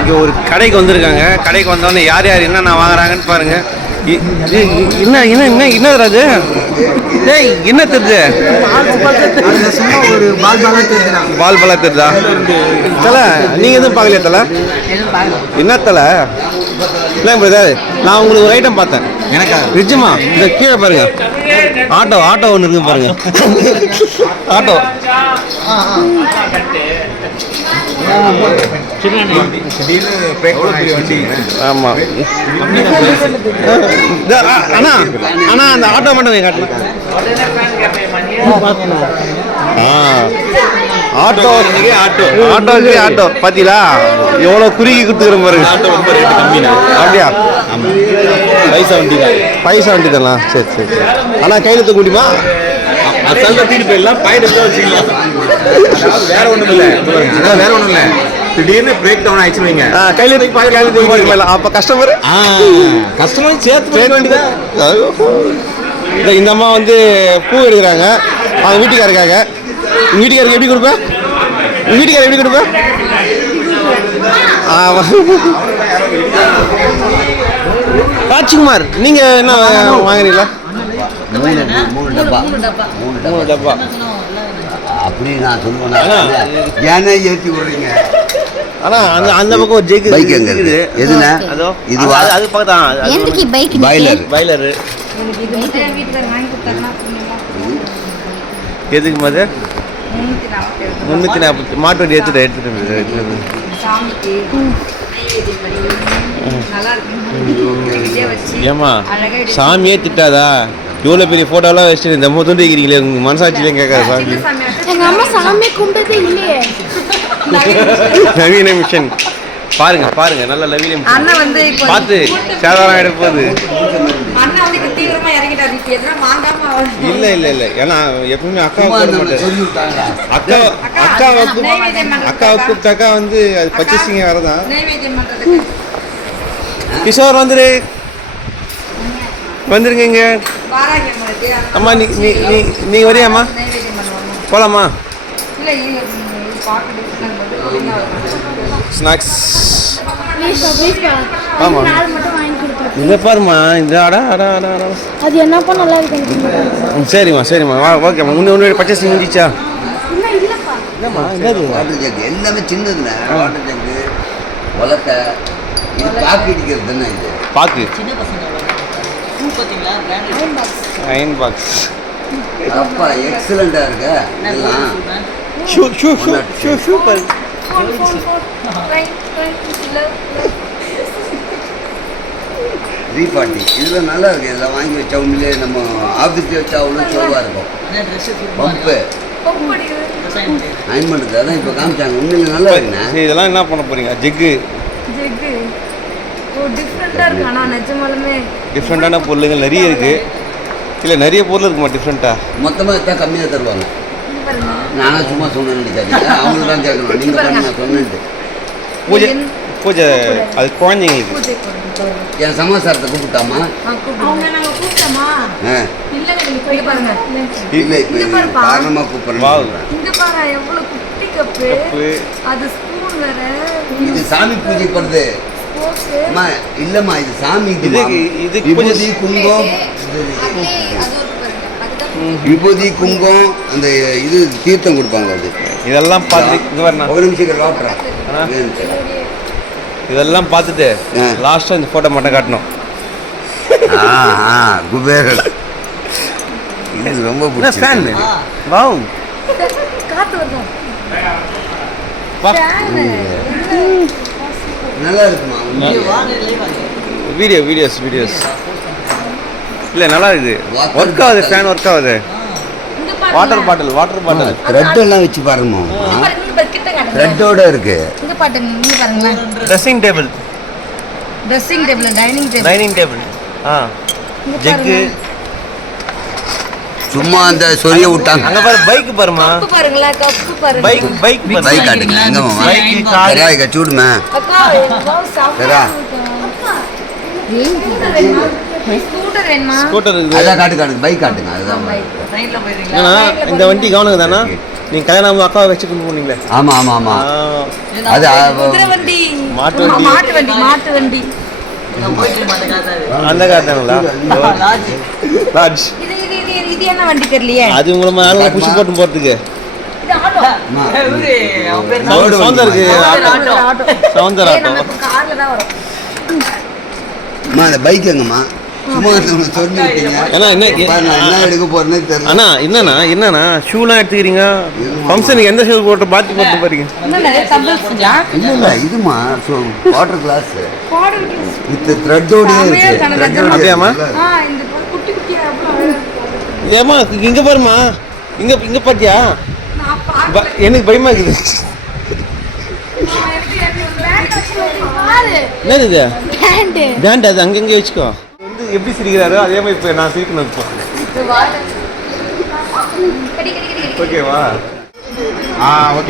இங்கே ஒரு கடைக்கு வந்திருக்காங்க. கடைக்கு வந்தோடனே யார் யார் என்னென்ன வாங்குறாங்கன்னு பாருங்க. என்ன என்ன என்ன என்னது அது? ஏய் என்ன தெரியுது? பால் பலா தெரியுதா? தலை நீங்கள் எதுவும் பார்க்கலையா தலை? என்ன தலை? இல்லை பிரதர், நான் உங்களுக்கு ஒரு ஐட்டம் பார்த்தேன். எனக்கா? நிஜமா இந்த கீழே பாருங்க, ஆட்டோ ஒன்று இருக்கு பாருங்க. ஆட்டோ ஆமாம். அண்ணா அண்ணா அந்த ஆட்டோ மட்டும் காட்டலாம். ஆட்டோ பாத்தீங்களா எவ்வளோ குறுகி கொடுத்துக்கிறோம் பாருங்க. அப்படியா? 570 தானா? சரி சரி சரி. ஆனால் கையில் தூக்க முடியுமா? வேற ஒண்ணும் இல்லை, திடீர்னு பிரேக் டவுன் ஆயிடுச்சு வைங்க, கையில தூக்கி அப்ப கஸ்டமர் சேர்த்து வேண்டியதா. இந்த அம்மா வந்து பூ எடுக்கிறாங்க அவங்க வீட்டுக்காரருக்காக. உங்க வீட்டுக்காரருக்கு எப்படி கொடுப்பேன்? உங்க வீட்டுக்காரர் எப்படி கொடுப்பேன்? ராஜ்குமார் நீங்க என்ன வாங்குறீங்களா? 3 டப்பா அப்படி நான் சொல்லுவேன். ஏன்னா ஏற்றி விடுறீங்க. ஆனா அந்த பக்கம் ஒரு ஜெக் பைக் எங்க இருக்குது? எதுனா அதோ இதுவா? அது பக்கதான் எதுக்கு பைக்? பாய்லர் எதுக்கு மது? 340 மாட்டு வண்டி எடுத்துட்டு ஏமா சாமியே திட்டாதா? இவ்வளோ பெரிய ஃபோட்டோலாம் வச்சுட்டு இந்த துண்டு வைக்கிறீங்களே, உங்கள் மனசாட்சியிலையும் கேட்காது சாமி. எங்கள் அம்மா சாமி கும்பிட்டதே இல்லையே. நவீன மிஷன் பாருங்க பாருங்க, நல்ல நவீன மிஷன் பார்த்து சேதாரம் ஆகிட போகுது. இல்லை இல்லை இல்லை, ஏன்னா எப்பவுமே அக்காவை கூப்பிட்டாக்கா வந்து அது பர்ச்சேசிங்க வரதான். கிஷோர் வந்துருங்க இங்க. அம்மா நீ வரியாம்மா? போலாமா? ஸ்நாக்ஸ் ஆமாம். இதை பாருமா, இந்த அது என்னப்பா நல்லா இருக்கு. சரிம்மா சரிம்மா ஓகேம்மா. முன்னாடி பர்ச்சேசிங் முடிச்சா? என்னம்மா என்னது? வாட்டர் ஜக்கு எல்லாமே சின்னதுண்ணே. வாட்டர் ஜக்கு உலக்க இது பாக்கு அடிக்கிறது தானே. இது பாக்கு அயன் பாக்ஸ். அப்பா எக்ஸலண்டா இருக்கு இதெல்லாம். சூப்பர். ரீபாட்டி இதெல்லாம் நல்லா இருக்கு. இதெல்லாம் வாங்கி வச்சா உண்மையிலே நம்ம ஆஃபீஸ்ல வச்சா அவ்வளோ ஷோவாக இருக்கும். பம்பு அயன் பண்ணுறது அதான் இப்போ காமிச்சாங்க. உண்மையில நல்லா இருக்குண்ணே. இதெல்லாம் என்ன பண்ண போறீங்க? ஜெக்கு டிஃப்ரெண்டான பொருளுங்கள் நிறைய இருக்கு. இல்லை நிறைய பொருள் இருக்குமா டிஃப்ரெண்ட்டாக? மொத்தமாக தான் கம்மியாக தருவாங்க. நானும் சும்மா சொன்னேன்னு நினைக்காதீங்க, அவங்களுக்கு தான் கேட்கணும். நீங்கள் நான் சொன்னேன்ட்டு பூஜை அது குழந்தைங்களுக்கு. என் சமாசாரத்தை கூப்பிட்டாமா? இல்லை இப்போ காரணமாக கூப்பிட்றேன். இது சாமி பூஜை பண்ணுறது அம்மா. இல்லைம்மா இது சாமி. விபூதி குங்கம், விபூதி குங்கம் அந்த இது தீர்த்தம் கொடுப்பாங்க. அது இதெல்லாம் பார்த்துட்டு ஒரு நிமிஷம் வாட்டுறா. இதெல்லாம் பார்த்துட்டு லாஸ்ட்டாக இந்த ஃபோட்டோ மட்டும் காட்டணும். குபேரன் இது ரொம்ப பிடிச்ச. வாவ் நல்லா இருக்குமா? வீடியோஸ் இல்லை நல்லா இருக்குது. ஒர்க் ஆகுது, ஃபேன் ஒர்க் ஆகுது. வாட்டர் பாட்டில் த்ரெட் எல்லாம் வச்சு பாருங்க. த்ரெட்டோட இருக்கு. Dressing table dining table jug சும்மா அந்த சொரிய விட்டாங்க. அங்க பாரு பைக் பாருமா. பைக் காட்டுங்க. எங்க மாமா? பைக் கட்டி விடுமா? ஸ்கூட்டர் இருக்குது. அதான் காட்டுங்க. பைக் காட்டுங்க. அதுதான் ஏன்னா இந்த வண்டி கவனம் தானா? நீங்க கல்யாணம் அக்காவை வச்சு கொண்டு போனீங்களே. ஆமா. அது மாட்டு வண்டி மாட்டு வண்டி அந்த காட்டாங்களா லாட்ஜ் இது என்ன வண்டி தெரியலையே? அது உங்களை மேல புஷ் போட்டு போறதுக்கு சவுந்தர் இருக்கு சவுந்தர் ஆட்டோ கார்ல தான் வரும். அம்மா அந்த பைக் எங்கம்மா சும்மா சொல்லி விட்டீங்க ஏன்னா என்ன நான் என்ன எடுக்க போறேன்னே தெரியல அண்ணா என்னண்ணா ஷூலாம் எடுத்துக்கிறீங்க ஃபங்க்ஷனுக்கு எந்த ஷூ போட்டு பாத்தி போட்டு போறீங்க என்னண்ணே தம்பிள்ஸ்ங்களா? இல்ல இதுமா வாட்டர் கிளாஸ் வித் த்ரெட்டோடயே இருக்கு அப்படியாம்மா? இந்த குட்டி குட்டியா எவ்வளவு ஏமா இங்க பாருமா இங்க பாத்தியா எனக்கு பயமா இருக்குது பாரு என்னது இது பேண்ட் பேண்ட் அது அங்கங்கே வச்சுக்கோ வந்து எப்படி சிரிக்கிறாரோ அதே மாதிரி இப்போ நான் சிரிக்கணும் இப்போ ஓகேவா ஓகே